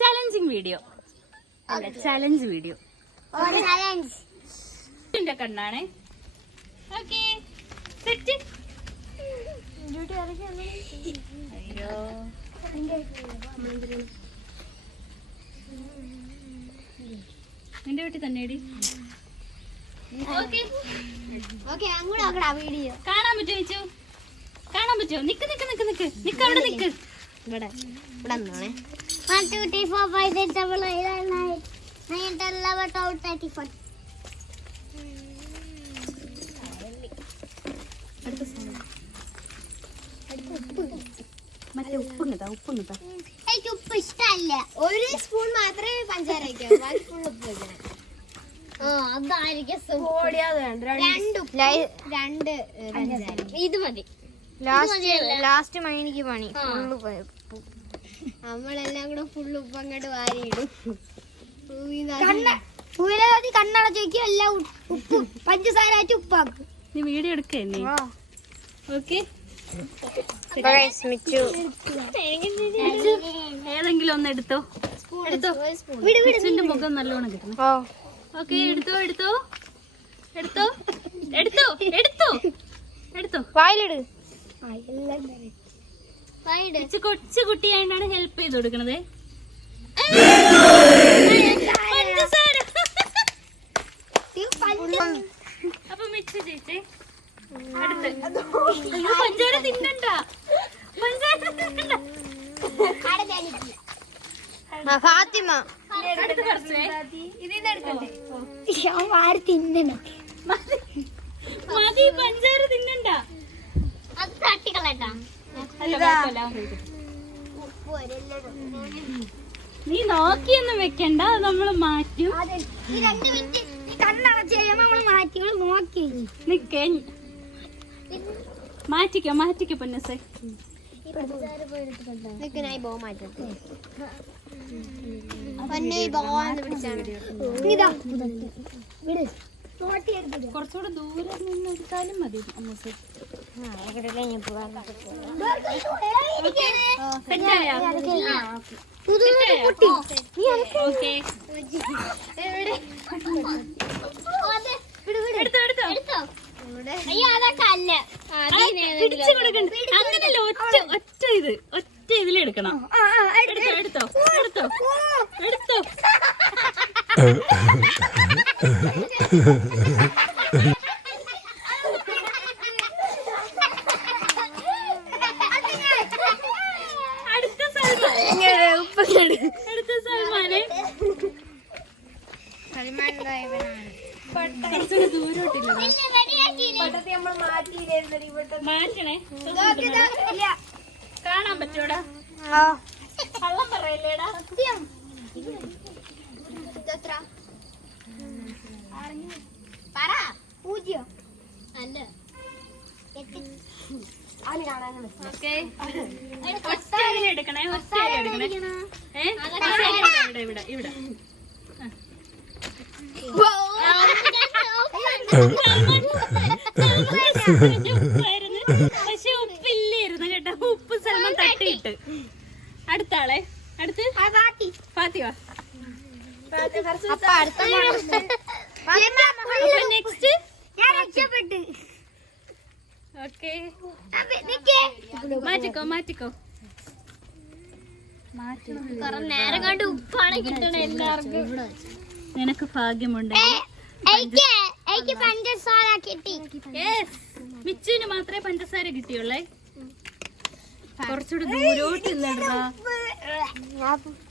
Challenging video challenge video കണ്ണാണേ. Okay set. അയ്യോ നിന്റെ വീട്ടിൽ തന്നെയടി. വീഡിയോ കാണാൻ പറ്റുമോ ചേച്ചു? കാണാൻ പറ്റുമോ? നിക്ക് നിക്ക് നിക്ക് നിക്ക് നിക്ക് അവിടെ നിക്ക്. ഇവിടെ ഇവിടെ നിന്നോണേ. 1 2 3 4 5 6 7 8 9 10 11 12 13 മറ്റേ ഉപ്പുങ്ങതാ ഉപ്പുങ്ങതാ. എനിക്ക് ഉപ്പ് ഇഷ്ടമല്ല. ഒരു സ്പൂൺ മാത്രമേ പഞ്ചാര വയ്ക്കൂ, ബാക്കി ഫുൾ ഉപ്പ് വെക്കണം. ഇത് മതി. ലാസ്റ്റ് മൈനിക്ക് പണി. നമ്മളെല്ലാം കൂടെ ഫുള്ള് ഉപ്പ് അങ്ങോട്ട് വാരിയിടും. കണ്ണടച്ച് വെക്കും, എല്ലാം ഉപ്പ് പഞ്ചസാര ഉപ്പാക്കും. നീ വീഡിയോ എടുക്കല്ലേ? ഓക്കെ ഏതെങ്കിലും ഒന്ന് എടുത്തോ. എടുത്തോ. മിച്ചുവിന്റെ മുഖം നല്ലോണം കിട്ടണം. ഓക്കെ എടുത്തോ എടുത്തോ എടുത്തോ എടുത്തോ എടുത്തോ എടുത്തോ. വായിലിട്. കൊച്ചു കുട്ടിയായിട്ടാണ് ഹെൽപ്പ് ചെയ്ത് കൊടുക്കണത്. അപ്പൊ മിച്ചു ചേച്ചി അടുത്ത്. പഞ്ചാര തിന്നണ്ട, പഞ്ചാര തിന്നണ്ട. ഫാത്തിമ അടുത്ത് കുറച്ചേ ഇതിന്ന് എടുക്കണ്ടേ? മതി, പഞ്ചാര തിന്നണ്ട. അത് തട്ടിക്കളട്ടാ. നീ നോക്കിയൊന്നും വെക്കണ്ട, അത് നമ്മള് മാറ്റും. കണ്ണടച്ച് നമ്മള് മാറ്റി നോക്കി നിക്കേ. മാറ്റിക്കോ മാറ്റിക്കോ പൊന്നസേ. കുറച്ചുകൂടെ ദൂരെ നിന്ന് എടുത്താലും മതി അമ്മൂസ്. അങ്ങനല്ല, ഒറ്റ ഇതിലെടുക്കണം. എടുത്തോ എടുത്തോ എടുത്തോ എടുത്തോ. അടുത്ത സൽമാനെ കുറച്ചുകൂടെ ദൂരോട്ടില്ല. മാറ്റണേ. കാണാൻ പറ്റൂടാ? കള്ളം പറയല്ലേടാ. എടുക്കണേ ഇവിടെ ഇവിടെ. പക്ഷെ ഉപ്പില്ലായിരുന്നു കേട്ടോ. ഉപ്പ് സൽമാൻ തട്ടിയിട്ട്. അടുത്ത ആളെ അടുത്ത് ഫാത്തിമ. നെക്സ്റ്റ് ഓക്കെ മാറ്റിക്കോ മാറ്റിക്കോ. നേരം കണ്ട് ഉപ്പാണ് കിട്ടണ എല്ലാവർക്കും. നിനക്ക് ഭാഗ്യമുണ്ട്. പഞ്ചസാര കിട്ടി. മിച്ചുവിന് മാത്രമേ പഞ്ചസാര കിട്ടിയുള്ളേ. കുറച്ചുകൂടെ ദൂരോട്ട് നിന്നിടാ.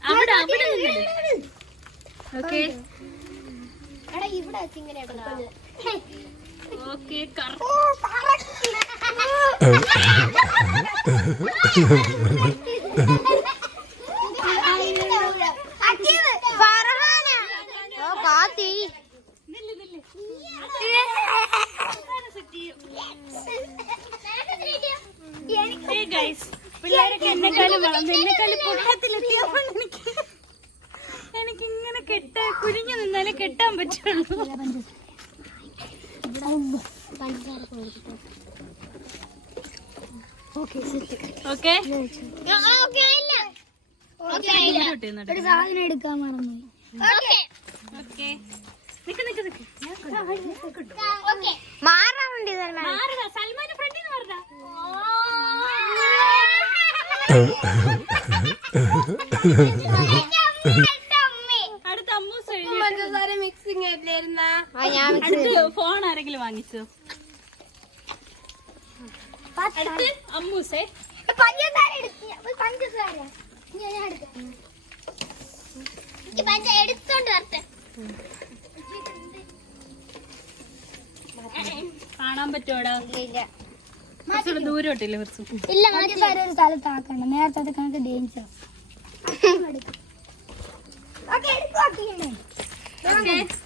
അവിടെ അവിടെ നിന്നിട്. Okay okay. പിള്ളേരൊക്കെ എന്നെക്കാളും വളർന്നു, എന്നെക്കാളും പൊക്കത്തിലെത്തിയപ്പോണ്ട് എനിക്ക് ഇങ്ങനെ കുനിഞ്ഞു നിന്നാലേ കെട്ടാൻ പറ്റുള്ളൂ. ഓക്കെ ഒരു സാധനം എടുക്കാൻ മറന്നു. ഓക്കെ നിക്ക് നിക്ക് നിക്ക് മാറാൻ വേണ്ടി മാറുക സൽമാന്റെ ഫ്രണ്ടിൽ നിന്ന് മാറുക അടുത്ത അമ്മൂസ് മിക്സിംഗ് ആയില്ലായിരുന്ന അടുത്ത് ഫോൺ ആരെങ്കിലും വാങ്ങിച്ചോ അടുത്ത് അമ്മൂസേ പഞ്ചസാര എടുത്തോണ്ട് വരട്ടെ. കാണാൻ പറ്റോടാ കുറച്ചുകൂടെ ദൂരോട്ടില്ലേ കുറച്ച് ഇല്ല പഞ്ചസാര ഒരു സ്ഥലത്ത് ആക്കണ്ട. നേരത്തെ കണക്ക് ഡേഞ്ചർ.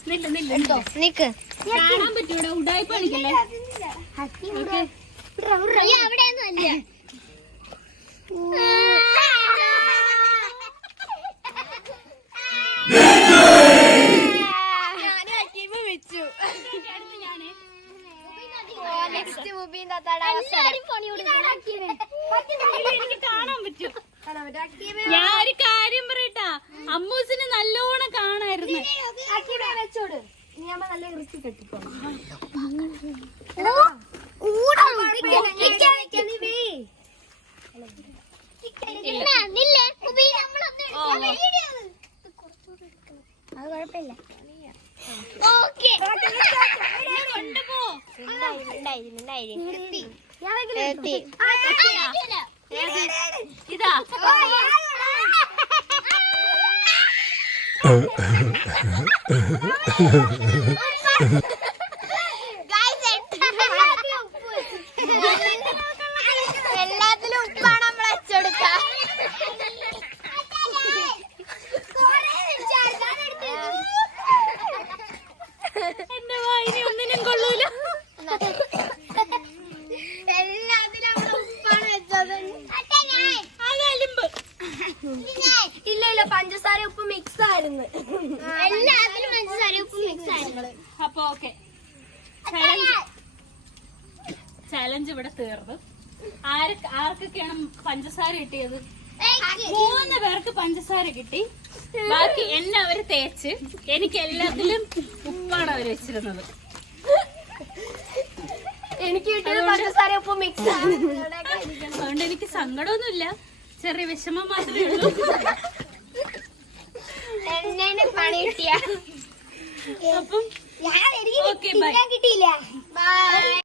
നില്ല നില്ല നിക്ക് കാണാൻ പറ്റൂടാ ഉടായ്പ കളിക്കല്ലേ അവിടെയൊന്നും അല്ല. എനിക്ക് കാണാൻ പറ്റും ഞാൻ ഒരു കാര്യം പറയട്ടാ അമ്മൂസിന് നല്ലോണം കാണായിരുന്നു അത് കുഴപ്പമില്ല. കൊണ്ടുപോ ഇതാ എല്ലാത്തിലും ഉപ്പാണ് നമ്മൾ അച്ചെടുക്ക. എന്റെ വായിനി ഒന്നിനും കൊള്ളൂല എല്ലാത്തിലും ഉപ്പാണ് വെച്ചത്. അതലിമ്പ് ഇല്ല ഇല്ല പഞ്ചസാര ഉപ്പ് മിക്സ് ആയിരുന്നു. എല്ലാത്തിലും പഞ്ചസാര ഉപ്പ് മിക്സ് ആയിരുന്നു. അപ്പൊ ഓക്കെ ചലഞ്ച് ഇവിടെ തീർന്നു. ആർക്കൊക്കെയാണ് പഞ്ചസാര കിട്ടിയത്? 3 പേർക്ക് പഞ്ചസാര കിട്ടി. ബാക്കി എല്ലാവരും തേച്ച് എനിക്ക് എല്ലാത്തിലും ഉപ്പാണ് അവർ വെച്ചിരുന്നത്. എനിക്ക് കിട്ടിയത് പഞ്ചസാര ഉപ്പ് മിക്സ് അതുകൊണ്ട് എനിക്ക് സങ്കടമൊന്നുമില്ല, ചെറിയ വിഷമം മാത്രമേ ഉള്ളൂ. എന്നെ പണി കിട്ടിയ അപ്പം ഓക്കെ ബൈ. കിട്ടിയില്ല. ബൈ.